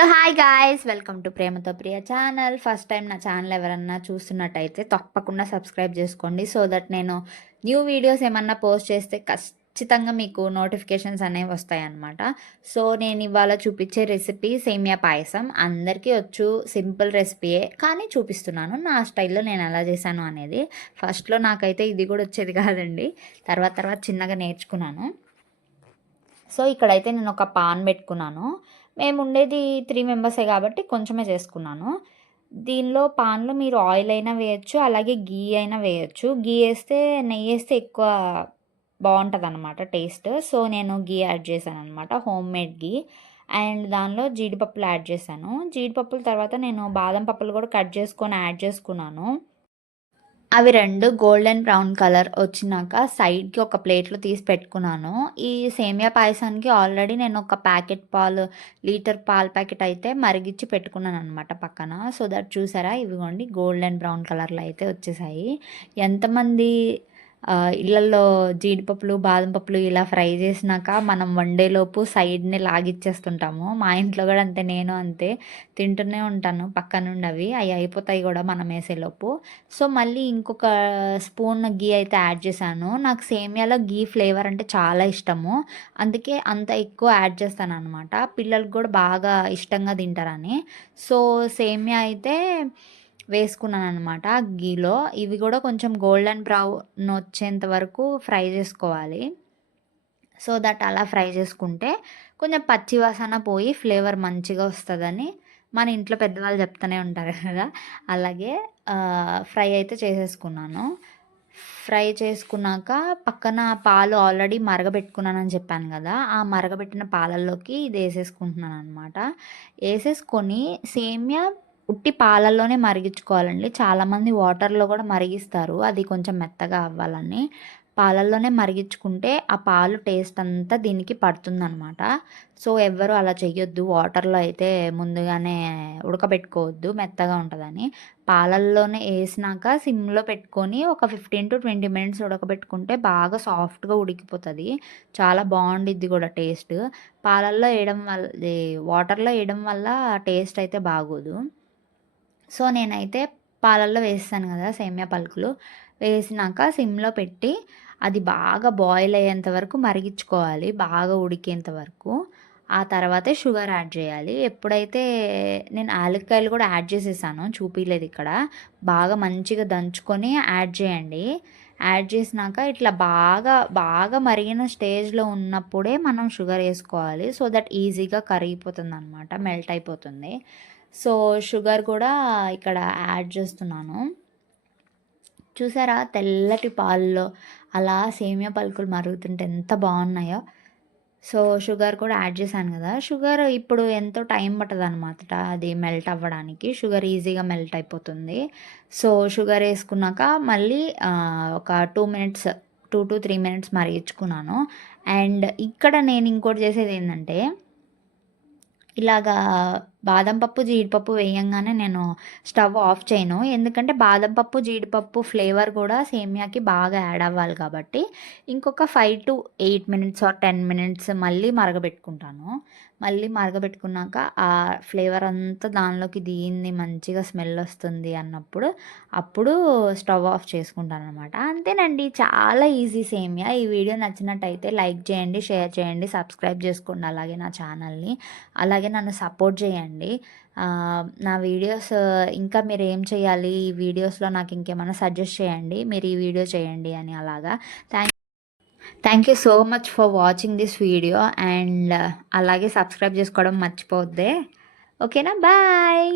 Hello hi guys, welcome to ప్రేమతో ప్రియ channel. First time నా channel ఎవరన్నా చూస్తున్నట్టయితే తప్పకుండా సబ్స్క్రైబ్ చేసుకోండి. సో దట్ నేను న్యూ వీడియోస్ ఏమన్నా పోస్ట్ చేస్తే ఖచ్చితంగా మీకు నోటిఫికేషన్స్ అనేవి వస్తాయన్నమాట. సో నేను ఇవాళ చూపించే రెసిపీ సేమియా పాయసం. అందరికీ వచ్చు, సింపుల్ రెసిపీయే, కానీ చూపిస్తున్నాను నా స్టైల్లో నేను ఎలా చేశాను అనేది. ఫస్ట్లో నాకైతే ఇది కూడా వచ్చేది కాదండి, తర్వాత చిన్నగా నేర్చుకున్నాను. సో ఇక్కడైతే నేను ఒక పాన్ పెట్టుకున్నాను. మేము ఉండేది 3 మెంబర్సే కాబట్టి కొంచెమే చేసుకున్నాను. దీనిలో పాన్లో మీరు ఆయిల్ అయినా వేయచ్చు, అలాగే గీ అయినా వేయచ్చు. గీ వేస్తే, నెయ్యి వేస్తే ఎక్కువ బాగుంటుందన్నమాట టేస్ట్. సో నేను గీ యాడ్ చేశాను అనమాట, హోమ్ మేడ్ గీ. అండ్ దానిలో జీడిపప్పులు యాడ్ చేశాను. జీడిపప్పుల తర్వాత నేను బాదం పప్పులు కూడా కట్ చేసుకొని యాడ్ చేసుకున్నాను. అవి 2 గోల్డెన్ బ్రౌన్ కలర్ వచ్చినాక సైడ్కి ఒక ప్లేట్లో తీసి పెట్టుకున్నాను. ఈ సేమియా పాయసానికి ఆల్రెడీ నేను ఒక ప్యాకెట్ పాలు, లీటర్ పాల ప్యాకెట్ అయితే మరిగించి పెట్టుకున్నాను అనమాట పక్కన. సో దట్ చూసారా, ఇవిగోండి గోల్డెన్ బ్రౌన్ కలర్లో అయితే వచ్చేసాయి. ఎంతమంది ఇళ్ళల్లో జీడిపప్పులు, బాదం పప్పులు ఇలా ఫ్రై చేసినాక మనం వండేలోపు సైడ్ని లాగిచ్చేస్తుంటాము. మా ఇంట్లో కూడా అంతే, నేను అంతే తింటూనే ఉంటాను పక్క నుండి. అవి అయిపోతాయి కూడా మనం వేసేలోపు. సో మళ్ళీ ఇంకొక స్పూన్ గీ అయితే యాడ్ చేశాను. నాకు సేమియాలో గీ ఫ్లేవర్ అంటే చాలా ఇష్టము, అందుకే అంత ఎక్కువ యాడ్ చేస్తాను అనమాట. పిల్లలకు కూడా బాగా ఇష్టంగా తింటారని. సో సేమియా అయితే వేసుకున్నాను అనమాట గీలో. ఇవి కూడా కొంచెం గోల్డెన్ బ్రౌన్ వచ్చేంత వరకు ఫ్రై చేసుకోవాలి. సో దట్ అలా ఫ్రై చేసుకుంటే కొంచెం పచ్చి వాసన పోయి ఫ్లేవర్ మంచిగా వస్తుందని మన ఇంట్లో పెద్దవాళ్ళు చెప్తూనే ఉంటారు కదా. అలాగే ఫ్రై అయితే చేసేసుకున్నాను. ఫ్రై చేసుకున్నాక పక్కన పాలు ఆల్రెడీ మరగబెట్టుకున్నానని చెప్పాను కదా, ఆ మరగబెట్టిన పాలల్లోకి ఇది వేసేసుకుంటున్నాను అనమాట. వేసేసుకొని సేమియా ఉట్టి పాలల్లోనే మరిగించుకోవాలండి. చాలామంది వాటర్లో కూడా మరిగిస్తారు, అది కొంచెం మెత్తగా అవ్వాలని. పాలల్లోనే మరిగించుకుంటే ఆ పాలు టేస్ట్ అంతా దీనికి పడుతుందనమాట. సో ఎవ్వరు అలా చెయ్యొద్దు, వాటర్లో అయితే ముందుగానే ఉడకబెట్టుకోవద్దు, మెత్తగా ఉంటుందని. పాలల్లోనే వేసినాక సిమ్లో పెట్టుకొని ఒక 15 to 20 మినిట్స్ ఉడకబెట్టుకుంటే బాగా సాఫ్ట్గా ఉడికిపోతుంది. చాలా బాగుండిద్ది కూడా టేస్ట్. పాలల్లో వేయడం వల్ల, వాటర్లో వేయడం వల్ల టేస్ట్ అయితే బాగోదు. సో నేనైతే పాలల్లో వేస్తాను కదా సేమియా పలుకులు, వేసినాక సిమ్లో పెట్టి అది బాగా బాయిల్ అయ్యేంత వరకు మరిగించుకోవాలి, బాగా ఉడికేంత వరకు. ఆ తర్వాతే షుగర్ యాడ్ చేయాలి. ఎప్పుడైతే నేను యాలక్కాయలు కూడా యాడ్ చేసేసాను, చూపించలేదు ఇక్కడ. బాగా మంచిగా దంచుకొని యాడ్ చేయండి. యాడ్ చేసినాక ఇట్లా బాగా బాగా మరిగిన స్టేజ్లో ఉన్నప్పుడే మనం షుగర్ వేసుకోవాలి. సో దట్ ఈజీగా కరిగిపోతుంది అనమాట, మెల్ట్ అయిపోతుంది. సో షుగర్ కూడా ఇక్కడ యాడ్ చేస్తున్నాను. చూసారా, తెల్లటి పాలలో అలా సేమియా పలుకులు మరుగుతుంటే ఎంత బాగున్నాయో. సో షుగర్ కూడా యాడ్ చేశాను కదా. షుగర్ ఇప్పుడు ఎంతో టైం పట్టదు అనమాట అది మెల్ట్ అవ్వడానికి, షుగర్ ఈజీగా మెల్ట్ అయిపోతుంది. సో షుగర్ వేసుకున్నాక మళ్ళీ ఒక 2 మినిట్స్, 2 to 3 మినిట్స్ మరిగించుకున్నాను. అండ్ ఇక్కడ నేను ఇంకోటి చేసేది ఏంటంటే, ఇలాగా బాదం పప్పు, జీడిపప్పు వేయంగానే నేను స్టవ్ ఆఫ్ చేయను. ఎందుకంటే బాదం పప్పు, జీడిపప్పు ఫ్లేవర్ కూడా సేమియాకి బాగా యాడ్ అవ్వాలి కాబట్టి ఇంకొక 5 to 8 మినిట్స్ ఆర్ 10 మినిట్స్ మళ్ళీ మరగబెట్టుకుంటాను. మళ్ళీ మరగబెట్టుకున్నాక ఆ ఫ్లేవర్ అంతా దానిలోకి దిగింది, మంచిగా స్మెల్ వస్తుంది అన్నప్పుడు అప్పుడు స్టవ్ ఆఫ్ చేసుకుంటాను అనమాట. అంతేనండి, చాలా ఈజీ సేమియా. ఈ వీడియో నచ్చినట్టయితే లైక్ చేయండి, షేర్ చేయండి, సబ్స్క్రైబ్ చేసుకోండి అలాగే నా ఛానల్ని. అలాగే నన్ను సపోర్ట్ చేయండి. నా వీడియోస్ ఇంకా మీరు ఏం చేయాలి, ఈ వీడియోస్లో నాకు ఇంకేమైనా సజెస్ట్ చేయండి, మీరు ఈ వీడియో చేయండి అని. అలాగా thank you so much for watching this video. And అలాగే సబ్స్క్రైబ్ చేసుకోవడం మర్చిపోద్దే. ఓకేనా, బాయ్.